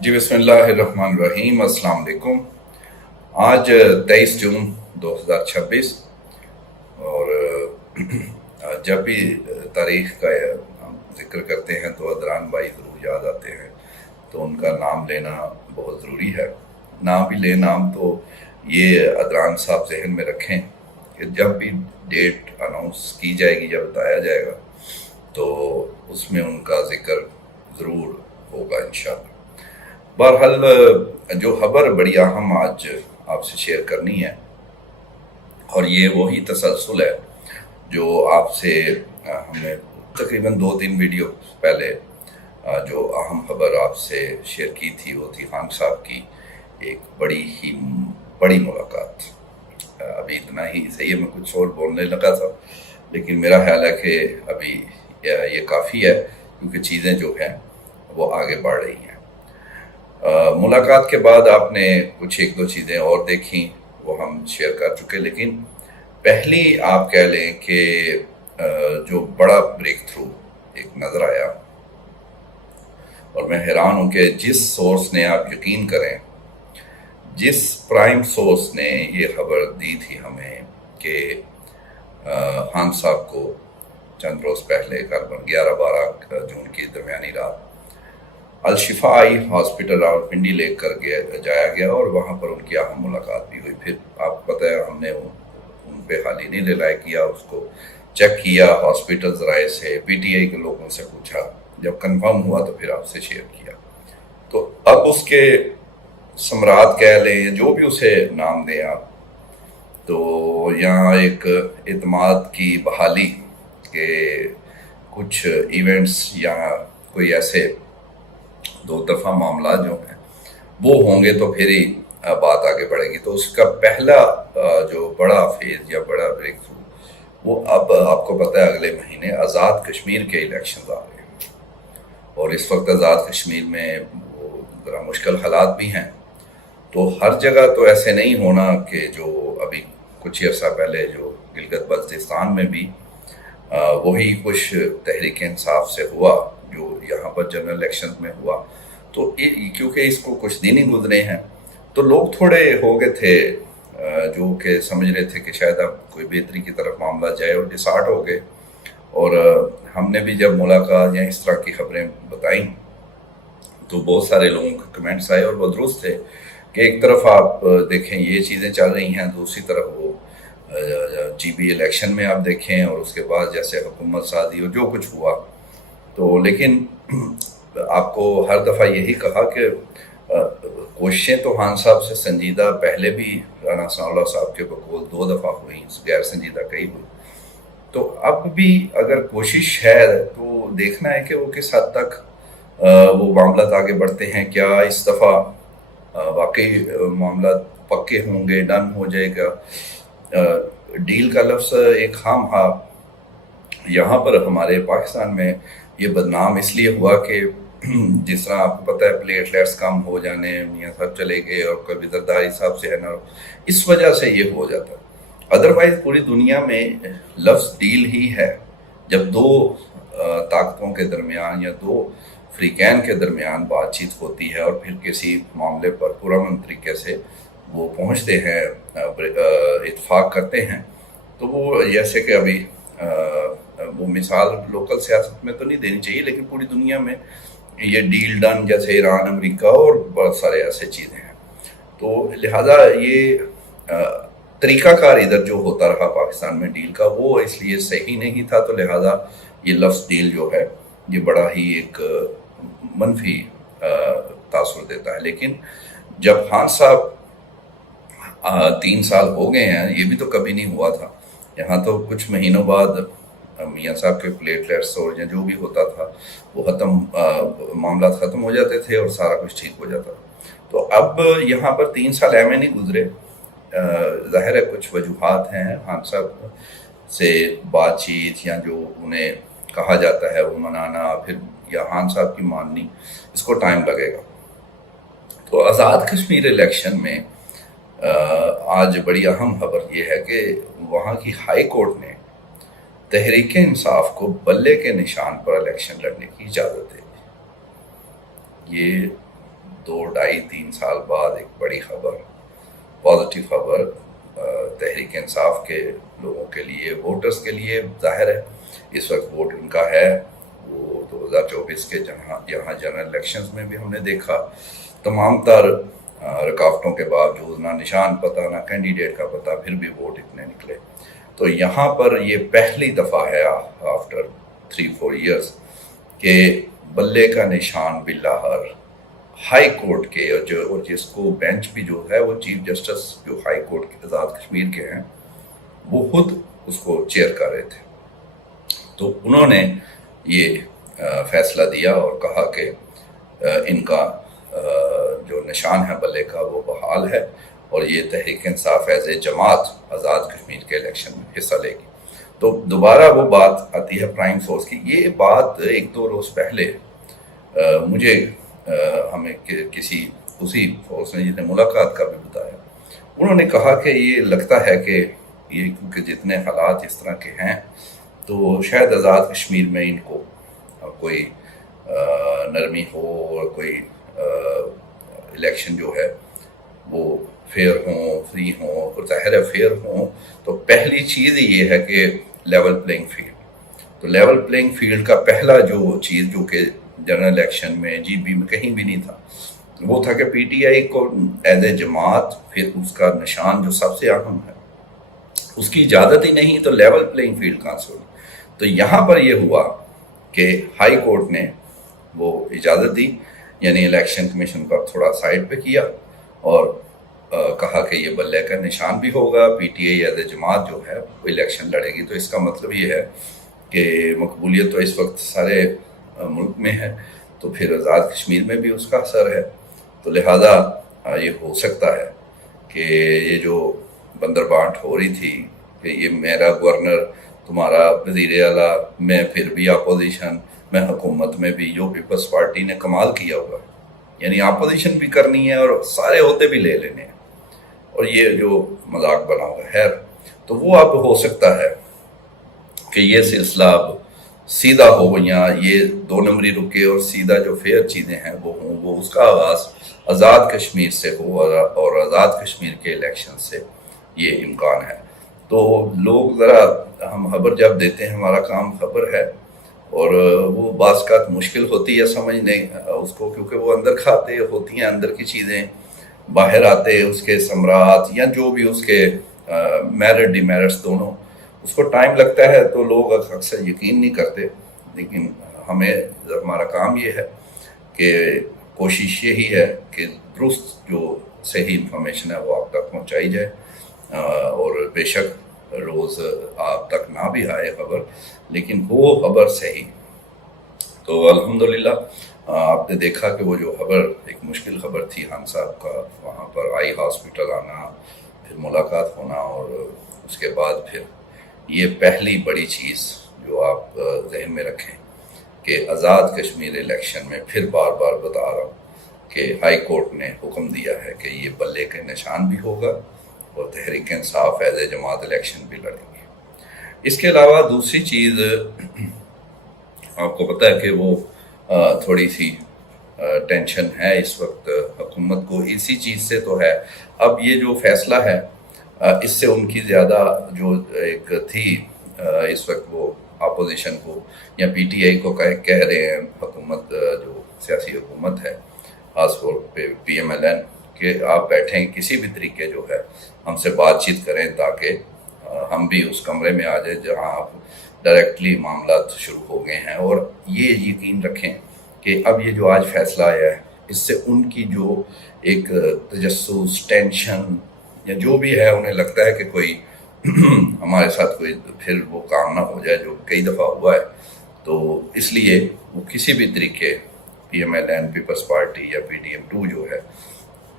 जी बिस्मिल्लाहिर्रहमानिर्रहीम। अस्सलाम वालेकुम। आज 23 जून 2026 और जब भी तारीख का हम जिक्र करते हैं तो अदरान भाई ज़रूर याद आते हैं, तो उनका नाम लेना बहुत ज़रूरी है। नाम भी ले नाम तो ये अदरान साहब जहन में रखें कि जब भी डेट अनाउंस की जाएगी, जब बताया जाएगा, तो उसमें उनका जिक्र ज़रूर होगा इंशाअल्लाह। बहरहाल जो खबर बड़ी अहम आज आपसे शेयर करनी है, और ये वही तसलसल है जो आपसे हमने तकरीबन 2-3 वीडियो पहले जो अहम खबर आपसे शेयर की थी, वो थी खान साहब की एक बड़ी मुलाकात। अभी इतना ही सही है, मैं कुछ और बोलने लगा था, लेकिन मेरा ख्याल है कि अभी ये काफ़ी है, क्योंकि चीज़ें जो हैं वो आगे बढ़ रही हैं। मुलाकात के बाद आपने कुछ एक दो चीज़ें और देखी, वो हम शेयर कर चुके, लेकिन पहली आप कह लें कि जो बड़ा ब्रेक थ्रू एक नज़र आया, और मैं हैरान हूँ कि जिस सोर्स ने, आप यकीन करें, जिस प्राइम सोर्स ने ये खबर दी थी हमें कि खान साहब को चंद रोज़ पहले करीबन 11-12 जून की दरमियानी रात अलशिफा आई हॉस्पिटल रावलपिंडी लेकर जाया गया, और वहाँ पर उनकी अहम मुलाकात भी हुई। फिर आपको पता है, हमने उन पे हाल ही नहीं रिलाई किया, उसको चेक किया हॉस्पिटल ज़राए से, पीटीआई के लोगों से पूछा, जब कंफर्म हुआ तो फिर आपसे शेयर किया। तो अब उसके सम्राट कह लें, जो भी उसे नाम दें आप, तो यहाँ एक एतमाद की बहाली के कुछ इवेंट्स या कोई ऐसे दो तरफा मामला जो हैं वो होंगे, तो फिर ही बात आगे बढ़ेगी। तो उसका पहला जो बड़ा फेज या बड़ा ब्रेक थ्रू, वो अब आपको पता है अगले महीने आज़ाद कश्मीर के इलेक्शन आ रहे हैं, और इस वक्त आज़ाद कश्मीर में वो ज़रा मुश्किल हालात भी हैं। तो हर जगह तो ऐसे नहीं होना कि जो अभी कुछ अर्सा पहले जो गिलगित बल्तिस्तान में भी वही कुछ तहरीक इंसाफ से हुआ जो यहाँ पर जनरल इलेक्शन में हुआ। तो क्योंकि इसको कुछ दिन ही गुजरे हैं, तो लोग थोड़े हो गए थे जो कि समझ रहे थे कि शायद अब कोई बेहतरी की तरफ मामला जाए, और डिसार्ट हो गए। और हमने भी जब मुलाकात या इस तरह की खबरें बताई, तो बहुत सारे लोगों के कमेंट्स आए, और वो दुरुस्त थे कि एक तरफ आप देखें ये चीज़ें चल रही हैं, दूसरी तरफ वो जीबी इलेक्शन में आप देखें, और उसके बाद जैसे हुकूमत साजी और जो कुछ हुआ। तो लेकिन आपको हर दफ़ा यही कहा कि कोशिशें तो खान साहब से संजीदा पहले भी राना सनाउल्लाह साहब के बकौल 2 दफ़ा हुई, गैर संजीदा कई हुई। तो अब भी अगर कोशिश है तो देखना है कि वो किस हद तक वो मामला आगे बढ़ते हैं। क्या इस दफ़ा वाकई मामला पक्के होंगे, डन हो जाएगा। डील का लफ्ज़ एक खाम हा यहाँ पर हमारे पाकिस्तान में ये बदनाम इसलिए हुआ कि जिस तरह आपको पता है प्लेटलेट्स कम हो जाने, मियाँ साहब चले गए और कभी जरदारी साहब से है ना, इस वजह से ये हो जाता है। अदरवाइज पूरी दुनिया में लफ्ज़ डील ही है। जब दो ताकतों के दरमियान या दो फ्रीकैन के दरमियान बातचीत होती है, और फिर किसी मामले पर पुरअमन तरीके से वो पहुँचते हैं, इत्फाक करते हैं, तो वो जैसे कि अभी वो मिसाल लोकल सियासत में तो नहीं देनी चाहिए, लेकिन पूरी दुनिया में ये डील डन, जैसे ईरान, अमेरिका और बहुत सारे ऐसे चीज़ें हैं। तो लिहाजा ये तरीक़ाकार इधर जो होता रहा पाकिस्तान में डील का, वो इसलिए सही नहीं था। तो लिहाजा ये लफ्ज़ डील जो है ये बड़ा ही एक मनफी तासुर देता है। लेकिन जब खान साहब 3 साल हो गए हैं, ये भी तो कभी नहीं हुआ था। यहाँ तो कुछ महीनों बाद मियाँ साहब के प्लेटलेट्स और जो भी होता था वो मामला ख़त्म हो जाते थे और सारा कुछ ठीक हो जाता। तो अब यहाँ पर 3 साल ऐਵੇਂ नहीं गुजरे। ज़ाहिर है कुछ वजूहात हैं, खान साहब से बातचीत या जो उन्हें कहा जाता है वो मनाना, फिर या खान साहब की माननी, इसको टाइम लगेगा। तो आज़ाद कश्मीर इलेक्शन में आज बड़ी अहम खबर ये है कि वहाँ की हाई कोर्ट ने तहरीक इंसाफ को बल्ले के निशान पर इलेक्शन लड़ने की इजाज़त दे दी। ये 2 ढाई 3 साल बाद एक बड़ी खबर, पॉजिटिव खबर तहरीक इंसाफ के लोगों के लिए, वोटर्स के लिए। जाहिर है इस वक्त वोट उनका है, वो 2024 के यहाँ जनरल इलेक्शंस में भी हमने देखा तमाम तर रुकावटों के बावजूद, ना निशान पता ना कैंडिडेट का पता, फिर भी वोट इतने निकले। तो यहाँ पर ये पहली दफ़ा है आफ्टर 3-4 ईयर्स के बल्ले का निशान बिल्लाहर हाई कोर्ट के, और जिसको बेंच भी जो है वो चीफ जस्टिस जो हाई कोर्ट के आज़ाद कश्मीर के हैं, वो खुद उसको चेयर कर रहे थे। तो उन्होंने ये फैसला दिया और कहा कि इनका जो निशान है बल्ले का वो बहाल है, और ये तहरीक इंसाफ एज ए जमात आज़ाद कश्मीर के इलेक्शन में हिस्सा लेगी। तो दोबारा वो बात आती है प्राइम सोर्स की। ये बात 1-2 रोज़ पहले मुझे हमें किसी उसी सोर्स ने जिसने मुलाकात का भी बताया, उन्होंने कहा कि ये लगता है कि ये क्योंकि जितने हालात इस तरह के हैं तो शायद आज़ाद कश्मीर में इनको कोई नरमी हो और कोई इलेक्शन जो है वो फेयर हों, फ्री हों। और ज़ाहिर है फेयर हों तो पहली चीज़ ये है कि लेवल प्लेइंग फील्ड। तो लेवल प्लेइंग फील्ड का पहला जो चीज़ जो कि जनरल इलेक्शन में जीबी में कहीं भी नहीं था, वो था कि पीटीआई को एज ए जमात, फिर उसका निशान जो सबसे अहम है, उसकी इजाज़त ही नहीं तो लेवल प्लेइंग फील्ड कहाँ से होगी। तो यहाँ पर ये हुआ कि हाई कोर्ट ने वो इजाज़त दी, यानी इलेक्शन कमीशन को थोड़ा साइड पे किया और कहा कि ये बल्ले का निशान भी होगा, पीटीआई एज ए जमात जो है वो इलेक्शन लड़ेगी। तो इसका मतलब ये है कि मकबूलियत तो इस वक्त सारे मुल्क में है, तो फिर आज़ाद कश्मीर में भी उसका असर है। तो लिहाजा ये हो सकता है कि ये जो बंदरबांट हो रही थी कि ये मेरा गवर्नर, तुम्हारा वज़ीर आला, मैं फिर भी अपोजिशन, मैं हुकूमत में भी, जो पीपल्स पार्टी ने कमाल किया हुआ, यानी अपोजिशन भी करनी है और सारे होते भी ले लेने हैं, और ये जो मजाक बना हुआ है। तो वो अब हो सकता है कि ये सिलसिला अब सीधा हो, या ये 2 नंबरी रुके और सीधा जो फेयर चीज़ें हैं वो हों, वो उसका आगाज़ आज़ाद कश्मीर से हो और आज़ाद कश्मीर के इलेक्शन से ये इम्कान है। तो लोग ज़रा, हम खबर जब देते हैं, हमारा काम खबर है, और वो बाज़ का मुश्किल होती है समझने उसको, क्योंकि वो अंदर खाते होती हैं, अंदर की चीज़ें बाहर आते, उसके समरात या जो भी उसके मेरिट डिमेरिट्स दोनों, उसको टाइम लगता है, तो लोग अक्सर यकीन नहीं करते। लेकिन हमें, हमारा काम ये है कि कोशिश यही है कि दुरुस्त जो सही इंफॉर्मेशन है वो आप तक पहुंचाई जाए, और बेशक रोज़ आप तक ना भी आए खबर, लेकिन वो खबर सही। तो अल्हम्दुलिल्लाह आपने देखा कि वो जो खबर, एक मुश्किल खबर थी खान साहब का वहाँ पर आई हॉस्पिटल आना, फिर मुलाकात होना, और उसके बाद फिर ये पहली बड़ी चीज़ जो आप जहन में रखें कि आज़ाद कश्मीर इलेक्शन में, फिर बार बार बता रहा हूँ कि हाई कोर्ट ने हुक्म दिया है कि ये बल्ले के निशान भी होगा और Tehreek Insaf as a Jamaat election भी लड़ेंगे। इसके अलावा दूसरी चीज़ आपको पता है कि वो थोड़ी सी टेंशन है इस वक्त हुकूमत को इसी चीज़ से तो है। अब ये जो फैसला है इससे उनकी ज़्यादा जो एक थी इस वक्त वो अपोजिशन को या पीटीआई को कह रहे हैं, हुकूमत जो सियासी हुकूमत है खासतौर पे पीएमएलएन, कि आप बैठें किसी भी तरीके जो है हमसे बातचीत करें ताकि हम भी उस कमरे में आ जाए जहां आप डायरेक्टली मामला शुरू हो गए हैं। और ये यकीन रखें कि अब ये जो आज फैसला आया है इससे उनकी जो एक तजस्सुस, टेंशन या जो भी है, उन्हें लगता है कि कोई हमारे साथ कोई फिर वो काम ना हो जाए जो कई दफ़ा हुआ है। तो इसलिए वो किसी भी तरीके पीएमएलएन, पीपल्स पार्टी या पीडीएम2 जो है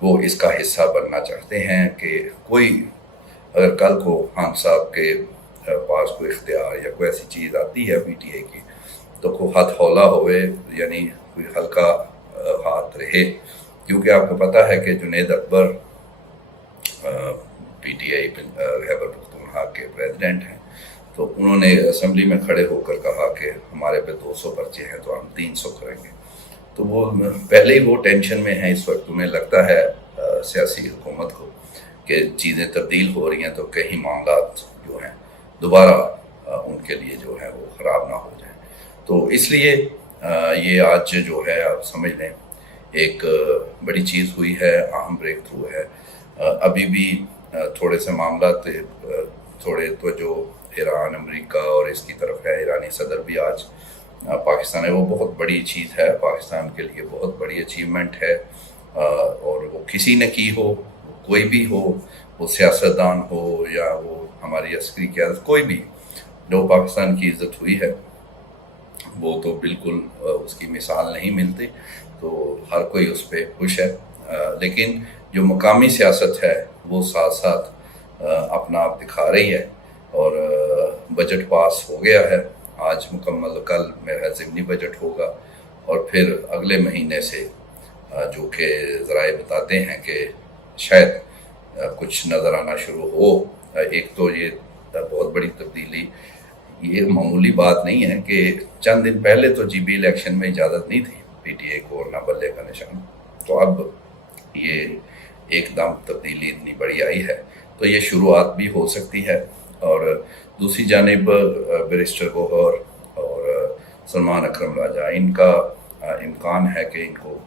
वो इसका हिस्सा बनना चाहते हैं कि कोई अगर कल को खान साहब के पास कोई इख्तियार या कोई ऐसी चीज़ आती है पीटीआई की तो कोई हाथ हौला होवे, यानी कोई हल्का हाथ रहे। क्योंकि आपको पता है कि जुनैद अकबर पीटीआई खैबर पख्तूनख्वा के प्रेसिडेंट हैं, तो उन्होंने असेंबली में खड़े होकर कहा कि हमारे पे 200 पर्चे हैं तो हम 300 करेंगे। تو وہ پہلے ہی وہ ٹینشن میں ہیں اس وقت. انہیں لگتا ہے سیاسی حکومت کو کہ چیزیں تبدیل ہو رہی ہیں تو کہیں معاملات جو ہیں دوبارہ ان کے لیے جو ہے وہ خراب نہ ہو جائیں. تو اس لیے یہ آج جو ہے آپ سمجھ لیں ایک بڑی چیز ہوئی ہے، اہم بریک تھرو ہے. ابھی بھی تھوڑے سے معاملات تھوڑے تو جو ایران امریکہ اور اس کی طرف ہے، ایرانی صدر بھی آج پاکستان ہے، وہ بہت بڑی چیز ہے پاکستان کے لیے، بہت بڑی اچیومنٹ ہے. اور وہ کسی نے کی ہو، کوئی بھی ہو، وہ سیاستدان ہو یا وہ ہماری عسکری قیادت، کوئی بھی، جو پاکستان کی عزت ہوئی ہے وہ تو بالکل اس کی مثال نہیں ملتی. تو ہر کوئی اس پہ خوش ہے. لیکن جو مقامی سیاست ہے وہ ساتھ ساتھ اپنا آپ دکھا رہی ہے. اور بجٹ پاس ہو گیا ہے آج مکمل، کل میرا ضمنی بجٹ ہوگا، اور پھر اگلے مہینے سے جو کہ ذرائع بتاتے ہیں کہ شاید کچھ نظر آنا شروع ہو. ایک تو یہ بہت بڑی تبدیلی، یہ معمولی بات نہیں ہے کہ چند دن پہلے تو جی بی الیکشن میں اجازت نہیں تھی پی ٹی آئی کو نہ بلے کا نشان، تو اب یہ ایک دم تبدیلی اتنی بڑی آئی ہے. تو یہ شروعات بھی ہو سکتی ہے. اور دوسری جانب بیرسٹر گوہر اور سلمان اکرم راجہ، ان کا امکان ہے کہ ان کو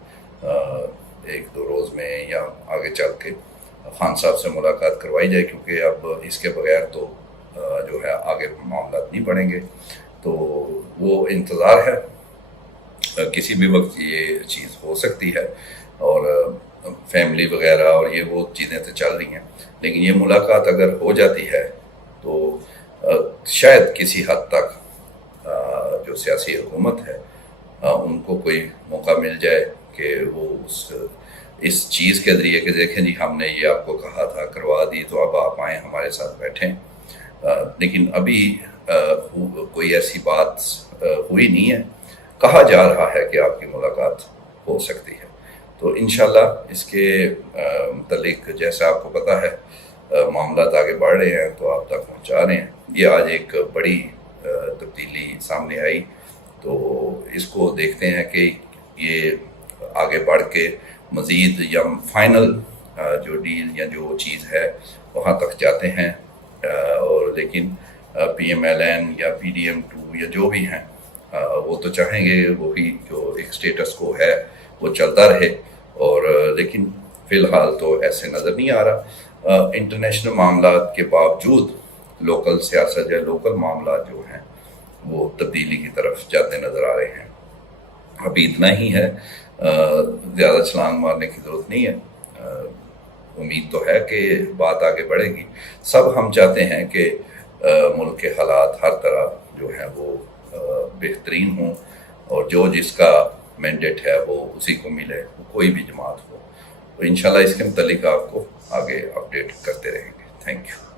ایک دو روز میں یا آگے چل کے خان صاحب سے ملاقات کروائی جائے، کیونکہ اب اس کے بغیر تو جو ہے آگے معاملات نہیں بڑھیں گے. تو وہ انتظار ہے، کسی بھی وقت یہ چیز ہو سکتی ہے. اور فیملی وغیرہ اور یہ وہ چیزیں تو چل رہی ہیں، لیکن یہ ملاقات اگر ہو جاتی ہے تو شاید کسی حد تک جو سیاسی حکومت ہے ان کو کوئی موقع مل جائے کہ وہ اس چیز کے ذریعے کہ دیکھیں جی ہم نے یہ آپ کو کہا تھا، کروا دی، تو اب آپ آئیں ہمارے ساتھ بیٹھیں. لیکن ابھی کوئی ایسی بات ہوئی نہیں ہے. کہا جا رہا ہے کہ آپ کی ملاقات ہو سکتی ہے. تو انشاءاللہ اس کے متعلق جیسا آپ کو پتہ ہے معاملات آگے بڑھ رہے ہیں تو آپ تک پہنچا رہے ہیں. یہ آج ایک بڑی تبدیلی سامنے آئی، تو اس کو دیکھتے ہیں کہ یہ آگے بڑھ کے مزید یا فائنل جو ڈیل یا جو چیز ہے وہاں تک جاتے ہیں. اور لیکن پی ایم ایل این یا پی ڈی ایم 2 یا جو بھی ہیں وہ تو چاہیں گے وہی جو ایک سٹیٹس کو ہے وہ چلتا رہے. اور لیکن فی الحال تو ایسے نظر نہیں آ رہا. انٹرنیشنل معاملات کے باوجود لوکل سیاست یا لوکل معاملات جو ہیں وہ تبدیلی کی طرف جاتے نظر آ رہے ہیں. ابھی اتنا ہی ہے، زیادہ چھلانگ مارنے کی ضرورت نہیں ہے. امید تو ہے کہ بات آگے بڑھے گی. سب ہم چاہتے ہیں کہ ملک کے حالات ہر طرح جو ہیں وہ بہترین ہوں، اور جو جس کا مینڈیٹ ہے وہ اسی کو ملے، کوئی بھی جماعت ہو. تو انشاءاللہ اس کے متعلق آپ کو آگے اپڈیٹ کرتے رہیں گے. Thank you.